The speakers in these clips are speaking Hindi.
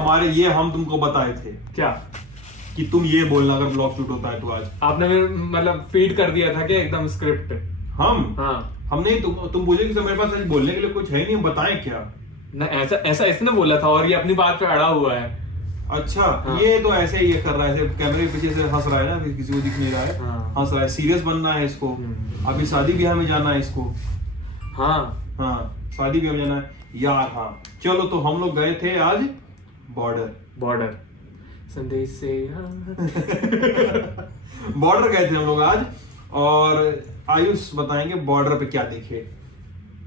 भाई ये हम तुमको बताए थे क्या कि तुम ये बोलना अगर ब्लॉग शूट होता है तो आज। आपने मेरे मतलब फीड कर दिया था कि एकदम स्क्रिप्ट। हम हाँ हम नहीं, तुम पूछे कि सर मेरे पास आज बोलने के लिए कुछ है नहीं, हम बताएं क्या। ना, ऐसा ऐसा इसने बोला था और ये अपनी बात पे अड़ा हुआ है। अच्छा हाँ। ये तो ऐसे ही ये कर रहा है, ऐसे कैमरे के पीछे से हंस रहा है ना, अभी किसी को दिख नहीं रहा है। हाँ। हंस रहा है, सीरियस बनना है इसको। अभी शादी ब्याह में जाना है इसको। हाँ हाँ शादी ब्याह में जाना है यार। हाँ चलो, तो हम लोग गए थे आज बॉर्डर। बॉर्डर संदेश से बॉर्डर गए थे हम लोग आज। और आयुष बताएंगे बॉर्डर पे क्या देखे।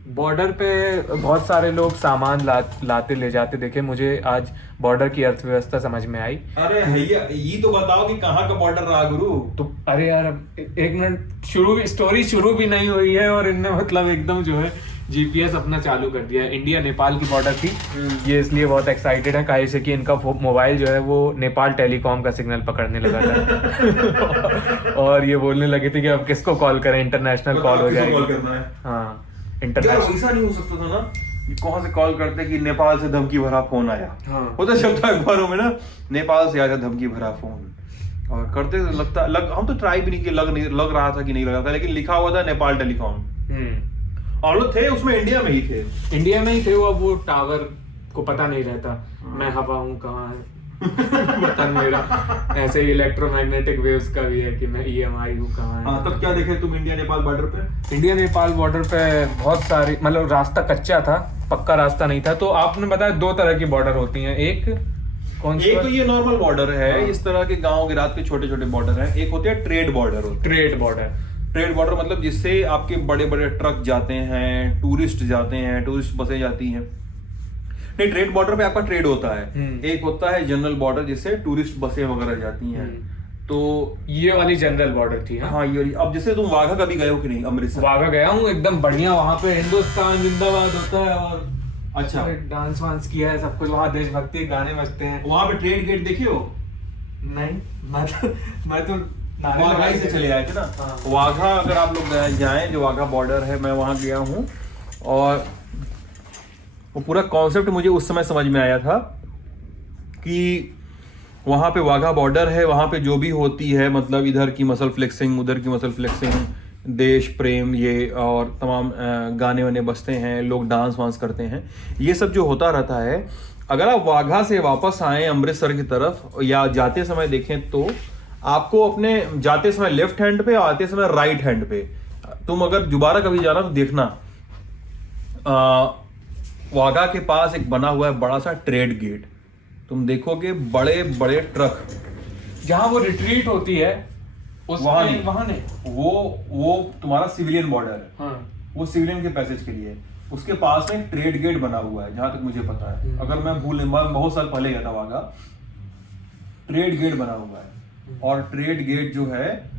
बॉर्डर पे बहुत सारे लोग सामान लाते ले जाते देखे। मुझे आज बॉर्डर की अर्थव्यवस्था समझ में आई। अरे भैया ये तो बताओ कि कहाँ का बॉर्डर रहा गुरु। तो अरे यार अब एक मिनट, स्टोरी शुरू भी नहीं हुई है और इनने मतलब एकदम जो है जीपीएस अपना चालू कर दिया। इंडिया नेपाल की बॉर्डर थी। ये इसलिए बहुत एक्साइटेड है काहे से कि इनका मोबाइल जो है वो नेपाल टेलीकॉम का सिग्नल पकड़ने लगा था। और ये बोलने लगे थे कि अब किसको कॉल करें, इंटरनेशनल कॉल हो जाएगी। कॉल करना है। हाँ यार इंटरनेशनल। ऐसा नहीं हो सकता था ना कि कौन से कॉल करते कि नेपाल से धमकी भरा फोन आया। हाँ। होता शब्द अखबारों में ना, नेपाल से आया धमकी भरा फोन। और करते हम तो ट्राई भी नहीं किया, लग रहा था कि नहीं लग रहा था, लेकिन लिखा हुआ था नेपाल टेलीकॉम। और लोग थे उसमें, इंडिया में ही थे। इंडिया में ही थे वो। अब वो टावर को पता नहीं रहता मैं हवा हूँ कहाँ है। पता नहीं रहा। ऐसे ही इलेक्ट्रोमैग्नेटिक वेव्स का भी है कि मैं EMI हूँ कहाँ है। हाँ तब क्या देखे तुम इंडिया नेपाल बॉर्डर पे। इंडिया नेपाल बॉर्डर पे बहुत सारी मतलब रास्ता कच्चा था, पक्का रास्ता नहीं था। तो आपने बताया दो तरह की बॉर्डर होती हैं। एक कौन सी? एक तो ये नॉर्मल बॉर्डर है, हाँ। इस तरह के गांव गिरात के छोटे छोटे बॉर्डर है। एक होते हैं trade border. Trade border. Trade border मतलब जिससे आपके बड़े बड़े ट्रक जाते हैं, टूरिस्ट जाते हैं, टूरिस्ट बसें जाती हैं। नहीं, ट्रेड बॉर्डर पे आपका ट्रेड होता है। एक होता है जनरल बॉर्डर जिससे टूरिस्ट बसें वगैरह जाती हैं। तो ये वाली जनरल बॉर्डर थी। हाँ ये वाली। अब जैसे तुम वाघा कभी गए हो कि नहीं, अमृतसर? वाघा गया हूँ, एकदम बढ़िया। वहाँ पे हिंदुस्तान जिंदाबाद होता है और अच्छा डांस वांस किया है, सब कुछ। वहाँ देशभक्ति के गाने बजते हैं। वहां पे ट्रेड गेट देखे हो? नहीं मैं तो वाघा ही से चले आए थे ना। हाँ। वाघा अगर आप लोग जाएं, जो वाघा बॉर्डर है, मैं वहां गया हूँ। और वो पूरा कॉन्सेप्ट मुझे उस समय समझ में आया था कि वहां पे वाघा बॉर्डर है, वहां पे जो भी होती है, मतलब इधर की मसल फ्लेक्सिंग, उधर की मसल फ्लेक्सिंग, देश प्रेम, ये और तमाम गाने वाने बजते हैं, लोग डांस वांस करते हैं, ये सब जो होता रहता है। अगर आप वाघा से वापस आए अमृतसर की तरफ या जाते समय देखें तो आपको अपने जाते समय लेफ्ट हैंड पे और आते समय राइट हैंड पे, तुम अगर दोबारा कभी जाना तो देखना, वाघा के पास एक बना हुआ है बड़ा सा ट्रेड गेट। तुम देखोगे बड़े बड़े ट्रक, जहाँ वो रिट्रीट होती है वहां नहीं, वहां नहीं। वो तुम्हारा सिविलियन बॉर्डर है। हाँ। वो सिविलियन के पैसेज के लिए है। उसके पास में ट्रेड गेट बना हुआ है, जहां तक मुझे पता है। अगर मैं बहुत साल पहले गया था वाघा। ट्रेड गेट बना हुआ है और ट्रेड गेट जो है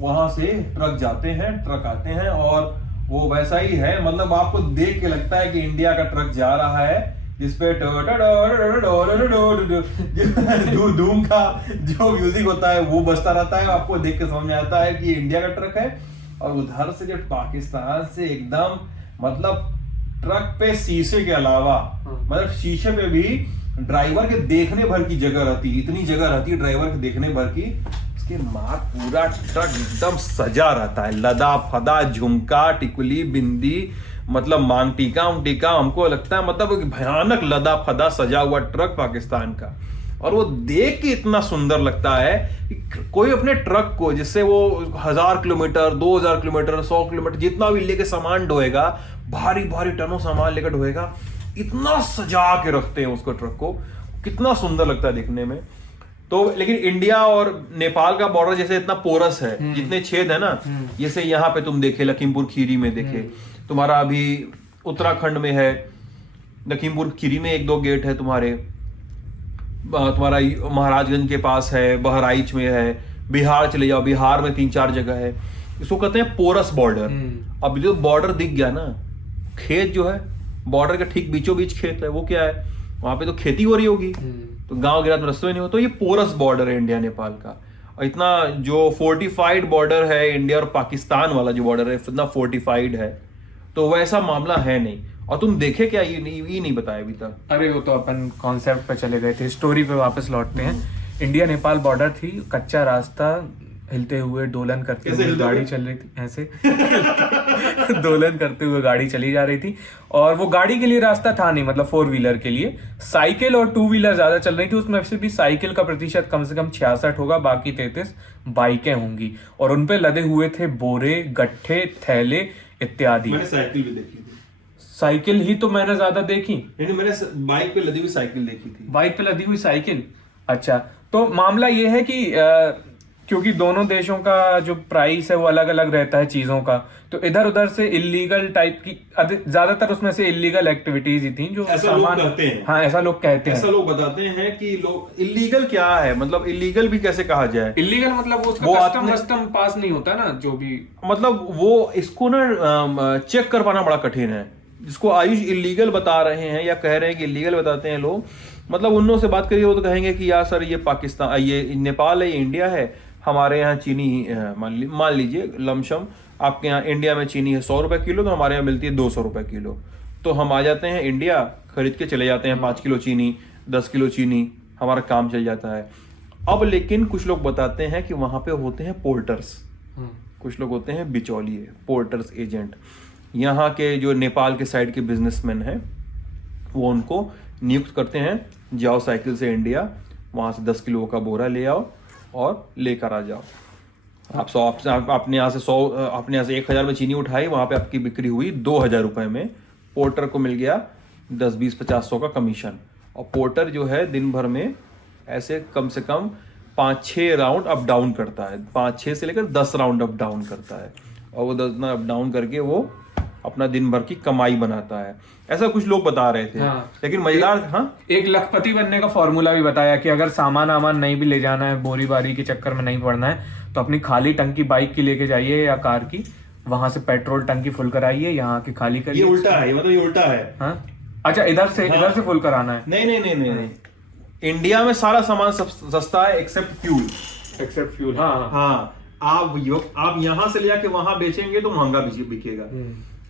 वहां से ट्रक जाते हैं, ट्रक आते हैं, और वो वैसा ही है। मतलब आपको देख के लगता है कि इंडिया का ट्रक जा रहा है, जिसपे धूम का जो म्यूजिक होता है वो बजता रहता है। आपको देख के समझ में आता है कि इंडिया का ट्रक है। और उधर से जो पाकिस्तान से एकदम मतलब ट्रक पे शीशे के अलावा, मतलब शीशे पे भी ड्राइवर के देखने भर की जगह रहती है, इतनी जगह रहती है ड्राइवर के देखने भर की। उसके माँ पूरा ट्रक एकदम सजा रहता है, लदा फदा, झुमका, टिकुली, बिंदी, मतलब मांग टीका। हमको लगता है मतलब एक भयानक लदा फदा सजा हुआ ट्रक पाकिस्तान का। और वो देख के इतना सुंदर लगता है कि कोई अपने ट्रक को, जिससे वो 1000 किलोमीटर, 2000 किलोमीटर, 100 किलोमीटर जितना भी लेके सामान ढोएगा, भारी भारी टनों सामान लेकर ढोएगा, इतना सजा के रखते हैं उसको, ट्रक को। कितना सुंदर लगता है देखने में। तो लेकिन इंडिया और नेपाल का बॉर्डर जैसे इतना पोरस है, जितने छेद है ना, जैसे यहाँ पे तुम देखे लखीमपुर खीरी में देखे, तुम्हारा अभी उत्तराखंड में है, लखीमपुर खीरी में 1-2 गेट है तुम्हारे, तुम्हारा महाराजगंज के पास है, बहराइच में है, बिहार चले जाओ, बिहार में 3-4 जगह है। इसको कहते हैं पोरस बॉर्डर। अब जो बॉर्डर दिख गया ना, खेत जो है बॉर्डर के ठीक बीचों बीच खेत है, वो क्या है, वहां पे तो खेती हो रही होगी, तो गांव गिरात में रस्ते नहीं हो। तो ये पोरस बॉर्डर है इंडिया नेपाल का। और इतना जो फोर्टिफाइड बॉर्डर है इंडिया और पाकिस्तान वाला जो बॉर्डर है, इतना फोर्टिफाइड है, तो वैसा मामला है नहीं। और तुम देखे क्या, ये नहीं बताया अभी तक। अरे वो तो अपन कॉन्सेप्ट पे चले गए थे, स्टोरी पे वापस लौटते हैं। इंडिया नेपाल बॉर्डर थी, कच्चा रास्ता, हिलते हुए डोलन करते कैसे हुए हिलते गाड़ी हुए? चल रही थी ऐसे दोलन करते हुए गाड़ी चली जा रही थी। और वो गाड़ी के लिए रास्ता था नहीं, मतलब 4 व्हीलर के लिए। साइकिल और 2 व्हीलर ज्यादा चल रही थी, उसमें से भी साइकिल का प्रतिशत कम से कम 66 होगा, बाकी 33 बाइकें होंगी। और उनपे लदे हुए थे बोरे, गट्ठे, थैले इत्यादि। मैंने साइकिल भी देखी थी। साइकिल ही तो मैंने ज्यादा देखी, नहीं, मैंने बाइक पे लदी हुई साइकिल देखी थी। बाइक पे लदी हुई साइकिल। अच्छा, तो मामला ये है कि क्योंकि दोनों देशों का जो प्राइस है वो अलग अलग रहता है चीजों का, तो इधर उधर से इलीगल टाइप की ज्यादातर उसमें से इलीगल एक्टिविटीज ही थी जो ऐसा लोग कहते हैं। हाँ, ऐसा लोग कहते हैं। ऐसा लोग बताते हैं कि लोग इलीगल क्या है, मतलब इलीगल भी कैसे कहा जाए। इलीगल मतलब वो वो कस्टम आपने- वस्टम पास नहीं होता ना, जो भी मतलब वो इसको ना चेक कर पाना बड़ा कठिन है। जिसको आयुष इलीगल बता रहे हैं या कह रहे हैं कि इलीगल बताते हैं लोग, मतलब उन लोगों से बात करिए, वो तो कहेंगे कि यार सर ये पाकिस्तान, ये नेपाल है, ये इंडिया है, हमारे यहाँ चीनी मान लीजिए लमशम आपके यहाँ इंडिया में चीनी है 100 रुपए किलो, तो हमारे यहाँ मिलती है 200 रुपए किलो। तो हम आ जाते हैं इंडिया, खरीद के चले जाते हैं 5 किलो चीनी, 10 किलो चीनी, हमारा काम चल जाता है। अब लेकिन कुछ लोग बताते हैं कि वहां पे होते हैं पोर्टर्स, कुछ लोग होते हैं बिचौलिए, पोर्टर्स, एजेंट। यहाँ के जो नेपाल के साइड के बिजनेसमैन हैं वो उनको नियुक्त करते हैं, जाओ साइकिल से इंडिया, वहाँ से 10 किलो का बोरा ले आओ और लेकर आ जाओ। आप अपने यहाँ से 100, अपने यहाँ से 1000 में चीनी उठाई, वहाँ पे आपकी बिक्री हुई 2000 रुपये में, पोर्टर को मिल गया 10, 20, 50, 100 का कमीशन। और पोर्टर जो है दिन भर में ऐसे कम से कम 5-6 राउंड अप डाउन करता है, 5-6 से लेकर 10 राउंड अप डाउन करता है, और वो 10 अप डाउन करके वो अपना दिन भर की कमाई बनाता है। ऐसा कुछ लोग बता रहे थे। हाँ। लेकिन मजेदार, हाँ, एक लखपति बनने का फॉर्मूला भी बताया कि अगर सामान आमान नहीं भी ले जाना है, बोरी बारी के चक्कर में नहीं पड़ना है, तो अपनी खाली टंकी बाइक की लेके जाइए या कार की, वहां से पेट्रोल टंकी फुल कराइए, यहाँ की खाली ये करिए। उल्टा है, मतलब ये उल्टा है। हाँ? अच्छा, इधर से फुल कराना है। नहीं नहीं नहीं नहीं नहीं, इंडिया में सारा सामान सस्ता है एक्सेप्ट फ्यूल। Accept fuel. हाँ हाँ, आप यहाँ से ले जाके वहां बेचेंगे तो महंगा बिकेगा।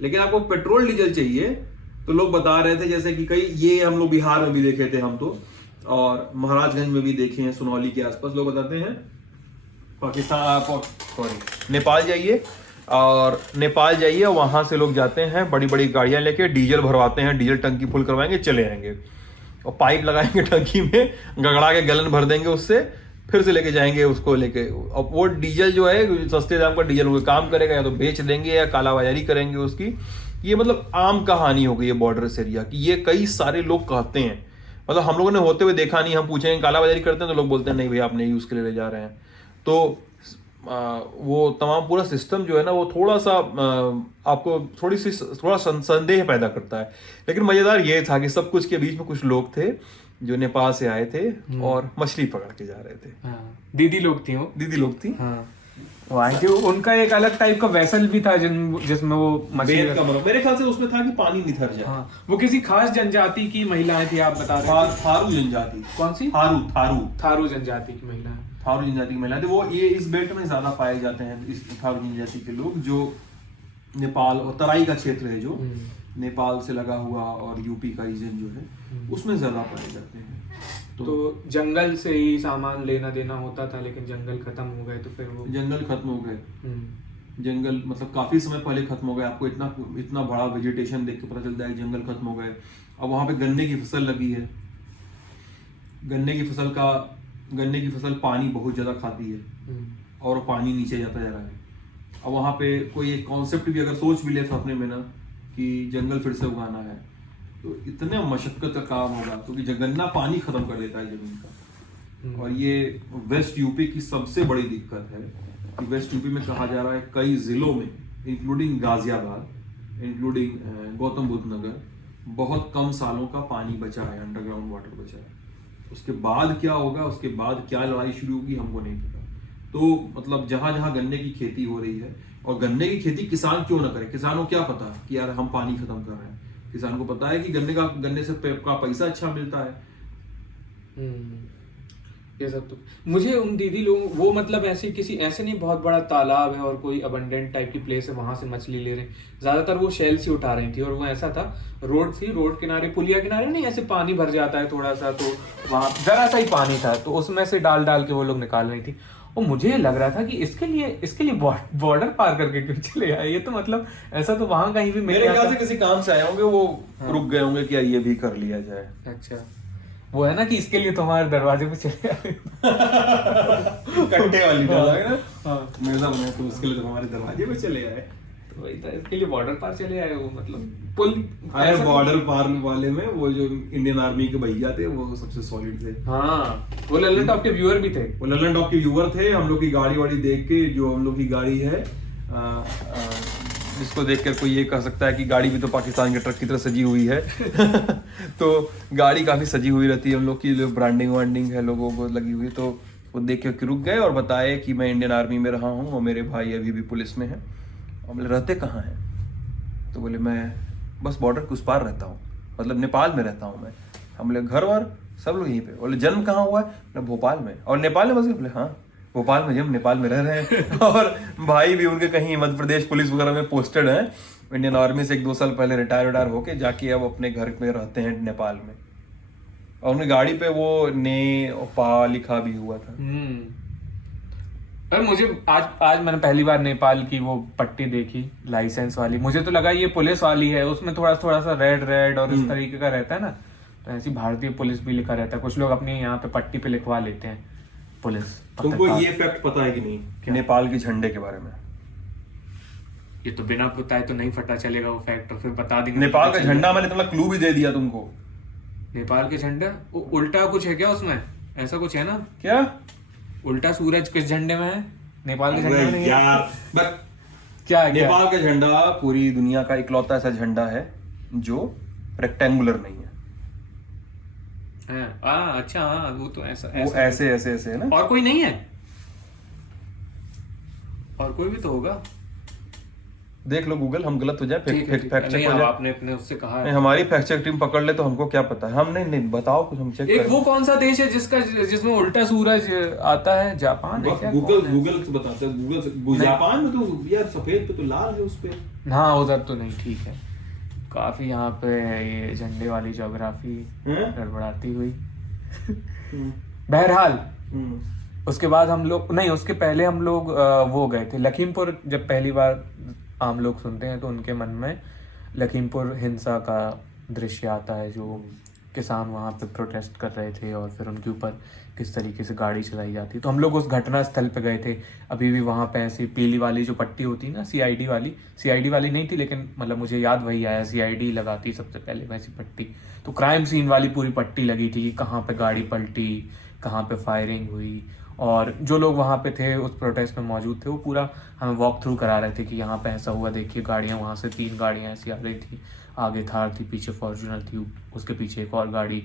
लेकिन आपको पेट्रोल डीजल चाहिए तो लोग बता रहे थे, जैसे कि कई, ये हम लोग बिहार में भी देखे थे हम तो, और महाराजगंज में भी देखे हैं, सुनौली के आसपास लोग बताते हैं नेपाल जाइए, और नेपाल जाइए और वहां से लोग जाते हैं बड़ी बड़ी गाड़ियां लेके, डीजल भरवाते हैं, डीजल टंकी फुल करवाएंगे, चले आएंगे और पाइप लगाएंगे टंकी में, गगड़ा के गलन भर देंगे उससे, फिर से लेके जाएंगे उसको लेके। और वो डीजल जो है सस्ते दाम का डीजल उनका काम करेगा, या तो बेच देंगे या कालाबाजारी करेंगे उसकी। ये मतलब आम कहानी हो गई है बॉर्डर एरिया की, ये कई सारे लोग कहते हैं, मतलब हम लोगों ने होते हुए देखा नहीं, हम पूछेंगे कालाबाजारी करते हैं तो लोग बोलते हैं नहीं भैया आप नहीं उसके लिए ले जा रहे हैं। तो वो तमाम पूरा सिस्टम जो है ना, वो थोड़ा सा आपको थोड़ा संदेह पैदा करता है। लेकिन मजेदार ये था कि सब कुछ के बीच में कुछ लोग थे जो नेपाल से आए थे और मछली पकड़ के जा रहे थे। हाँ। दीदी लोग थी वो। दीदी लोग थी। हाँ, वो आई थी, उनका एक अलग टाइप का वेसल भी था जिसमें वो मछली बेत का मतलब मेरे ख्याल से उसमें था कि पानी निथर जाए। हाँ, वो किसी खास जनजाति की महिलाएं थी, आप बता रहे थे। थारू जनजाति। कौन सी? थारू जनजाति की महिला। थारू जनजाति की महिला थे वो, ये इस बेल्ट में ज्यादा पाए जाते हैं, इस थारू जनजाति के लोग, जो नेपाल और तराई का क्षेत्र है जो नेपाल से लगा हुआ और यूपी का रीजन जो है उसमें ज्यादा पाए जाते हैं। तो जंगल से ही सामान लेना देना होता था, लेकिन जंगल खत्म हो गए तो फिर वो जंगल खत्म हो गए, जंगल मतलब काफी समय पहले खत्म हो गए। आपको इतना बड़ा वेजिटेशन देख के पता चलता है जंगल खत्म हो गए। अब वहां पे गन्ने की फसल लगी है, गन्ने की फसल पानी बहुत ज्यादा खाती है और पानी नीचे जाता जा रहा है। अब वहां पे कोई एक कॉन्सेप्ट भी अगर सोच भी ले सपने में ना कि जंगल फिर से उगाना है, तो इतने मशक्कत का काम होगा, क्योंकि गन्ना पानी खत्म कर देता है जमीन का। और ये वेस्ट यूपी की सबसे बड़ी दिक्कत है कि वेस्ट यूपी में कहा जा रहा है कई जिलों में, इंक्लूडिंग गाजियाबाद, इंक्लूडिंग गौतम बुद्ध नगर, बहुत कम सालों का पानी बचा है, अंडरग्राउंड वाटर बचा है। उसके बाद क्या होगा, उसके बाद क्या लड़ाई शुरू होगी हमको नहीं पता। तो मतलब जहां जहां गन्ने की खेती हो रही है, और गन्ने की खेती किसान क्यों ना करे, किसान को क्या पता कि यार हम पानी खत्म कर रहे हैं, किसान को पता है कि गन्ने से का पैसा अच्छा मिलता है। ये सब तो मुझे उन दीदी लोग वो मतलब ऐसे नहीं बहुत बड़ा तालाब है और कोई अबंडेंट टाइप की प्लेस है वहां से मछली ले रहे हैं, ज्यादातर वो शेल से उठा रही थी। और वो ऐसा था, रोड थी, रोड किनारे पुलिया किनारे नहीं ऐसे पानी भर जाता है थोड़ा सा, तो वहां जरा सा ही पानी था, तो उसमें से डाल डाल के वो लोग निकाल रही थी। और मुझे लग रहा था कि इसके लिए बॉर्डर पार करके क्यों चले आए, ये तो मतलब ऐसा तो वहां कहीं भी मेरे ख्याल से किसी काम से आए होंगे वो, रुक गए होंगे कि यार ये भी कर लिया जाए। अच्छा, वो है ना कि इसके लिए तुम्हारे दरवाजे पे चले आए। कट्टे वाली डाला है ना, हाँ मिर्जा बने तो उसके लिए तो हमारे दरवाजे पे चले आए। तो वही था, इसके लिए बॉर्डर पार चले आए वो, मतलब पुल। अरे बॉर्डर पार वाले में वो जो इंडियन आर्मी के भैया थे वो सबसे सॉलिड थे। हाँ, वो लल्लन टॉप के व्यूअर भी थे। वो लल्लन टॉप के व्यूअर थे। हम लोग की गाड़ी वाड़ी देख के, जो हम लोग की गाड़ी है जिसको देखकर कोई ये कह सकता है कि गाड़ी भी तो पाकिस्तान के ट्रक की तरह सजी हुई है। तो गाड़ी काफी सजी हुई रहती है हम लोग की, जो ब्रांडिंग वांडिंग है लोगों को लगी हुई। तो वो देख के रुक गए और बताए कि मैं इंडियन आर्मी में रहा हूँ और मेरे भाई अभी भी पुलिस में है। और बोले रहते कहाँ हैं? तो बोले मैं बस बॉर्डर के उस पार रहता हूँ, मतलब नेपाल में रहता हूँ मैं। हम बोले घर वर सब लोग यहीं पे। बोले जन्म कहाँ हुआ है? बोले भोपाल में। और नेपाल में बस? बोले हाँ भोपाल में, हम नेपाल में रह रहे हैं। और भाई भी उनके कहीं मध्य प्रदेश पुलिस वगैरह में पोस्टेड हैं, इंडियन आर्मी से 1-2 साल पहले रिटायर होके जाके अब अपने घर में रहते हैं नेपाल में। और उनकी गाड़ी पे वो नेपाल लिखा भी हुआ था। अरे मुझे आज मैंने पहली बार नेपाल की वो पट्टी देखी लाइसेंस वाली, मुझे तो लगा ये पुलिस वाली है, उसमें थोड़ा सा रेड और इस तरीके का रहता है ना, तो ऐसी भारतीय पुलिस भी लिखा रहता है। कुछ लोग अपनी यहाँ पे पट्टी पे लिखवा लेते हैं पुलिस। तुमको ये फैक्ट पता है कि नहीं नेपाल के झंडे के बारे में? ये तो बिना बताए तो नहीं पता चलेगा वो फैक्ट, और फिर बता देंगे। नेपाल का झंडा मैंने इतना क्लू भी दे दिया तुमको। नेपाल के झंडा उल्टा कुछ है क्या उसमें? ऐसा कुछ है ना? क्या उल्टा सूरज किस झंडे में है? नेपाल के झंडे में नहीं है? यार क्या नेपाल का झंडा पूरी दुनिया का इकलौता ऐसा झंडा है जो रेक्टेंगुलर नहीं है। अच्छा हाँ, वो तो ऐसा वो ऐसे है ना। और कोई नहीं है? और कोई भी तो होगा। देख लो गूगल, हम गलत हो जाए फैक्ट चेक हो जाए। आपने अपने उससे कहा है। हमारी फैक्ट चेक टीम पकड़ ले तो हमको क्या पता है। हम नहीं बताओ कुछ, हम चेक एक वो कौन सा देश है जिसमें उल्टा सूरज आता है? जापान है क्या? गूगल से बताता है। गूगल से जापान में तो यार सफेद पे तो लाल है उस पे। हाँ उधर तो नहीं, ठीक है। काफी यहाँ पे ये झंडे वाली ज्योग्राफी गड़बड़ाती हुई। बहरहाल उसके बाद हम लोग नहीं, उसके पहले हम लोग वो गए थे लखीमपुर। जब पहली बार आम लोग सुनते हैं तो उनके मन में लखीमपुर हिंसा का दृश्य आता है, जो किसान वहाँ पे प्रोटेस्ट कर रहे थे और फिर उनके ऊपर किस तरीके से गाड़ी चलाई जाती। तो हम लोग उस घटना स्थल पे गए थे। अभी भी वहाँ पे ऐसी पीली वाली जो पट्टी होती है ना, सीआईडी वाली नहीं थी, लेकिन मतलब मुझे याद वही आया, सीआईडी लगाती सबसे पहले वैसी पट्टी। तो क्राइम सीन वाली पूरी पट्टी लगी थी कि कहाँ पे गाड़ी पलटी, कहाँ पे फायरिंग हुई। और जो लोग वहाँ पे थे उस प्रोटेस्ट में मौजूद थे, वो पूरा हमें वॉक थ्रू करा रहे थे कि यहाँ पे ऐसा हुआ, देखिए गाड़ियाँ वहाँ से 3 गाड़ियाँ ऐसी आ रही थी, आगे थार थी, पीछे फॉर्च्यूनर थी, उसके पीछे एक और गाड़ी।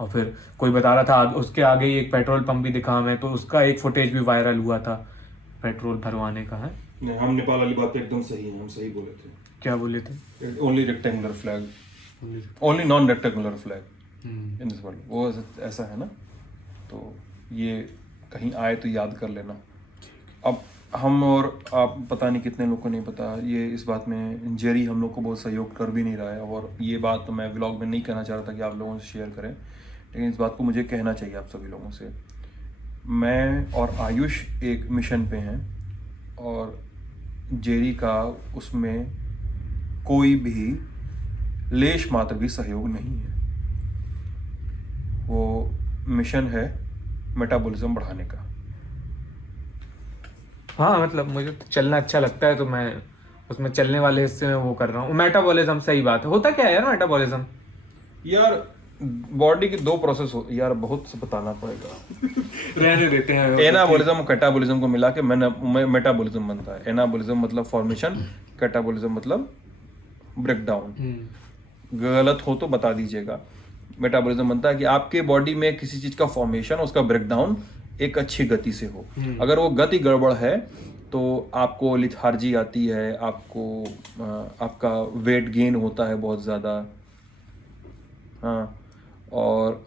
और फिर कोई बता रहा था उसके आगे ही एक पेट्रोल पंप भी दिखा हमें, तो उसका एक फुटेज भी वायरल हुआ था पेट्रोल भरवाने का। है नहीं, हम नेपाल वाली बात पे एकदम सही है, हम सही बोले थे। क्या बोले थे? Only rectangular flag, only non rectangular flag in this world. वो ऐसा है ना, तो ये कहीं आए तो याद कर लेना। अब हम और आप पता नहीं कितने लोग को नहीं पता, ये इस बात में जेरी हम लोग को बहुत सहयोग कर भी नहीं रहा है। और ये बात तो मैं व्लॉग में नहीं कहना चाह रहा था कि आप लोगों से शेयर करें, लेकिन इस बात को मुझे कहना चाहिए आप सभी लोगों से। मैं और आयुष एक मिशन पे हैं और जेरी का उसमें कोई भी लेश मात्र भी सहयोग नहीं है। वो मिशन है मेटाबॉलिज्म बढ़ाने का। हाँ मतलब मुझे तो चलना अच्छा लगता है, तो मैं उसमें चलने वाले हिस्से में वो कर रहा हूँ। मेटाबॉलिज्म, सही बात है। होता क्या है यार मेटाबॉलिज्म? यार बॉडी की 2 प्रोसेस हो, यार बहुत से बताना पड़ेगा। रहने देते हैं। एनाबॉलिज्म कैटाबॉलिज्म को मिला के मेटाबॉलिज्म बनता है। एनाबॉलिज्म मतलब फॉर्मेशन, कैटाबॉलिज्म मतलब ब्रेक डाउन। गलत हो तो बता दीजिएगा। मेटाबॉलिज्म बनता है कि आपके बॉडी में किसी चीज का फॉर्मेशन, उसका ब्रेक डाउन एक अच्छी गति से हो। अगर वो गति गड़बड़ है तो आपको लिथार्जी आती है, आपको आपका वेट गेन होता है बहुत ज़्यादा। हाँ, और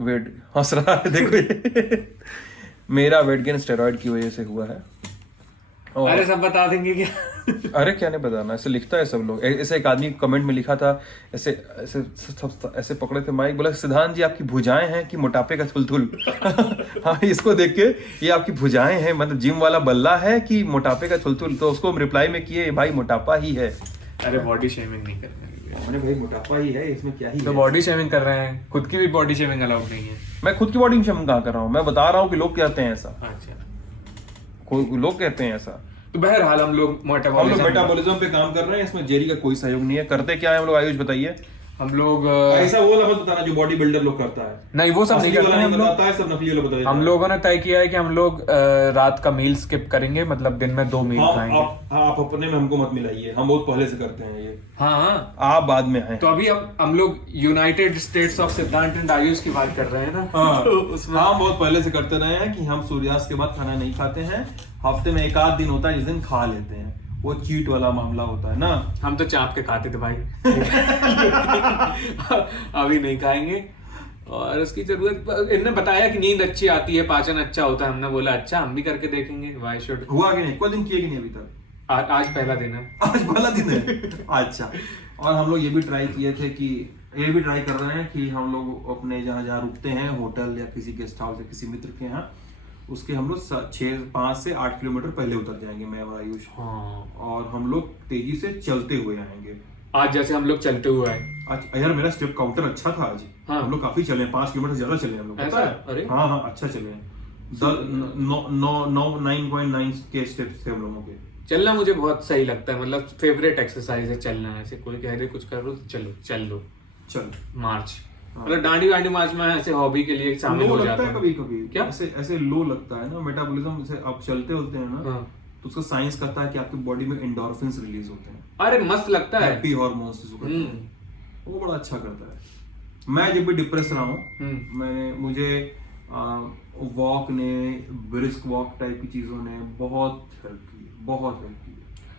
वेट हंस रहा है देखो ये। मेरा वेट गेन स्टेरॉइड की वजह से हुआ है। और अरे सब बता देंगे क्या? अरे क्या नहीं बताना, ऐसे लिखता है सब लोग। ऐसे एक आदमी कमेंट में लिखा था, ऐसे ऐसे सब ऐसे पकड़े थे माइक, बोला सिद्धांत जी आपकी भुजाएं हैं कि मोटापे का थुलथुल। हाँ, इसको देख के ये आपकी भुजाएं हैं मतलब जिम वाला बल्ला है कि मोटापे का थुलथुल, तो उसको हम रिप्लाई में किए भाई मोटापा ही है। अरे बॉडी शेमिंग नहीं करना है। मैंने भाई मोटापा ही है, इसमें क्या ही तो है। बॉडी शेमिंग कर रहे हैं, खुद की भी बॉडी शेमिंग अलाउड नहीं है। मैं खुद की बॉडी में कहाँ कर रहा हूँ, मैं बता रहा हूँ कि लोग कहते हैं ऐसा, अच्छा, लोग कहते हैं ऐसा। तो बहरहाल हम लोग मेटाबॉलिज्म पे काम कर रहे हैं, इसमें जेरी का कोई सहयोग नहीं है। करते क्या है हम लोग, आयुष बताइए। हम लोग ऐसा वो मत बताना जो बॉडी बिल्डर लोग करता है। नहीं, वो सब नहीं असली करते वाला हैं नहीं हम लोग। बताता है, सब नकली वाला बता देता है। हम लोगों ने तय किया है कि हम लोग रात का मील स्किप करेंगे, मतलब दिन में 2 मील खाएंगे। आप अपने में हमको मत मिलाइए, हम बहुत पहले से करते हैं ये। हाँ, आप बाद में आए। तो अभी हम लोग यूनाइटेड स्टेट्स ऑफ सिद्धांत एंड आयुष की बात कर रहे हैं ना। हाँ, तो उसमें हम बहुत पहले से करते रहे हैं कि हम सूर्यास्त के बाद खाना नहीं खाते हैं। हफ्ते में एक आध दिन होता है जिस दिन खा लेते हैं, वो चीट वाला मामला होता है ना। हम तो चाप के खाते थे भाई। अभी नहीं खाएंगे। और उसकी जरूरत, इन्होंने बताया कि नींद अच्छी आती है, पाचन अच्छा होता है। हमने बोला अच्छा, हम भी करके देखेंगे। Why should. हुआ कि नहीं, कोई दिन किए कि नहीं अभी तक? आज पहला दिन है। आज पहला दिन है। अच्छा। और हम लोग ये भी ट्राई किए थे कि ये भी ट्राई कर रहे हैं कि हम लोग अपने जहाँ जहाँ रुकते हैं, होटल या किसी गेस्ट हाउस या किसी मित्र के यहाँ, उसके हम लोग 5 से 8 किलोमीटर पहले उतर जाएंगे, मैं और आयुष। हाँ। और हम लोग तेजी से चलते हुए आएंगे। आज जैसे हम लोग चलते हुए आए। आज यार मेरा स्टेप काउंटर अच्छा था आज। हाँ। हम लोग काफी चले, 5 किलोमीटर ज्यादा चले हम लोग, ऐसा? पता है? अरे हाँ हाँ, अच्छा चले। 9.9 के स्टेप्स थे हम लोगों के। चलना मुझे बहुत सही लगता है, मतलब फेवरेट एक्सरसाइज है चलना। ऐसे कोई कह दे कुछ कर लो तो चलो, चल लो, चल मार्च। मतलब डांडी मार्च में ऐसे हॉबी के लिए शामिल लो हो लगता जाता है कभी कभी। क्या? ऐसे लो लगता है ना मेटाबॉलिज्म से। आप चलते होते हैं ना, हाँ। तो उसका साइंस कहता है कि आपकी बॉडी में एंडोर्फिन्स रिलीज होते हैं, अरे मस्त लगता है। हैप्पी हार्मोन्स जिसको कहते हैं, वो बड़ा अच्छा करता है। मैं जब भी डिप्रेस रहा हूँ, मुझे वॉक ने, ब्रिस्क वॉक टाइप की चीजों ने बहुत हेल्प की, बहुत हेल्प की।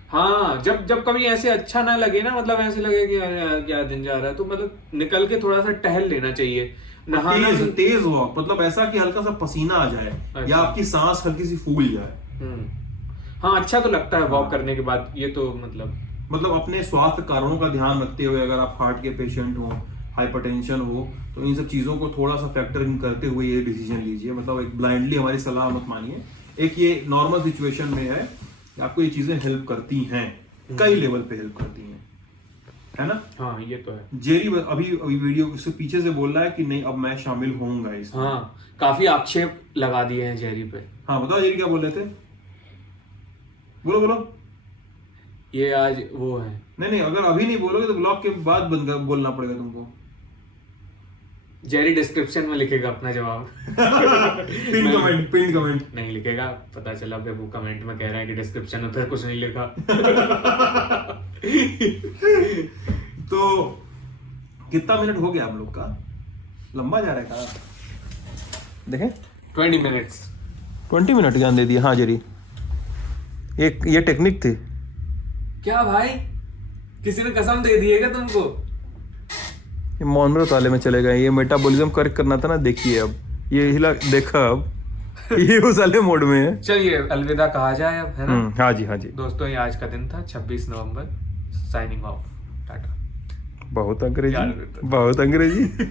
हाँ, जब कभी ऐसे अच्छा ना लगे ना, मतलब ऐसे लगे कि अरे यार क्या दिन जा रहा है, तो मतलब निकल के थोड़ा सा टहल लेना चाहिए। नहाना तेज वॉक, मतलब ऐसा कि हल्का सा पसीना आ जाए। अच्छा। या आपकी सांस हल्की सी फूल जाए। हाँ, अच्छा तो लगता है वॉक करने के बाद। ये तो मतलब अपने स्वास्थ्य कारणों का ध्यान रखते हुए, अगर आप हार्ट के पेशेंट हो, हाइपरटेंशन हो, तो इन सब चीजों को थोड़ा सा फैक्टर इन करते हुए ये डिसीजन लीजिए। मतलब एक ब्लाइंडली हमारी सलाह मत मानिए। एक ये नॉर्मल सिचुएशन में है कि आपको ये चीजें हेल्प करती हैं, कई लेवल पे हेल्प करती हैं, है ना? हाँ, ये तो है। जेरी अभी वीडियो से पीछे से बोल रहा है कि नहीं अब मैं शामिल होऊंगा इसमें। हाँ, काफी आक्षेप लगा दिए हैं जेरी पे। हाँ बताओ जेरी क्या बोल रहे थे, बोलो। ये आज वो है। नहीं, अगर अभी नहीं बोलोगे तो ब्लॉग के बाद बोलना पड़ेगा तुमको। जेरी डिस्क्रिप्शन में लिखेगा अपना जवाब। पिन कमेंट नहीं लिखेगा, पता चला वो कमेंट में कह रहा है कि डिस्क्रिप्शन में फिर कुछ नहीं लिखा। तो कितना मिनट हो गया हम लोग का? लंबा जा रहा है का? देखें 20 मिनट्स 20 मिनट ज्ञान दे दिया। हाँ जेरी, ये टेक्निक थी क्या भाई? किसी ने कसम दे दी है क्या तुमको? ये मॉनमरो ताले में चले गए। ये मेटाबॉलिज्म करेक्ट करना था ना, देखिए अब ये हिला, देखा अब ये उस वाले मोड में है। चलिए अलविदा कहा जाए अब, है ना? हाँ जी दोस्तों, ये आज का दिन था 26 नवंबर। Signing off, Tata. बहुत अंग्रेजी।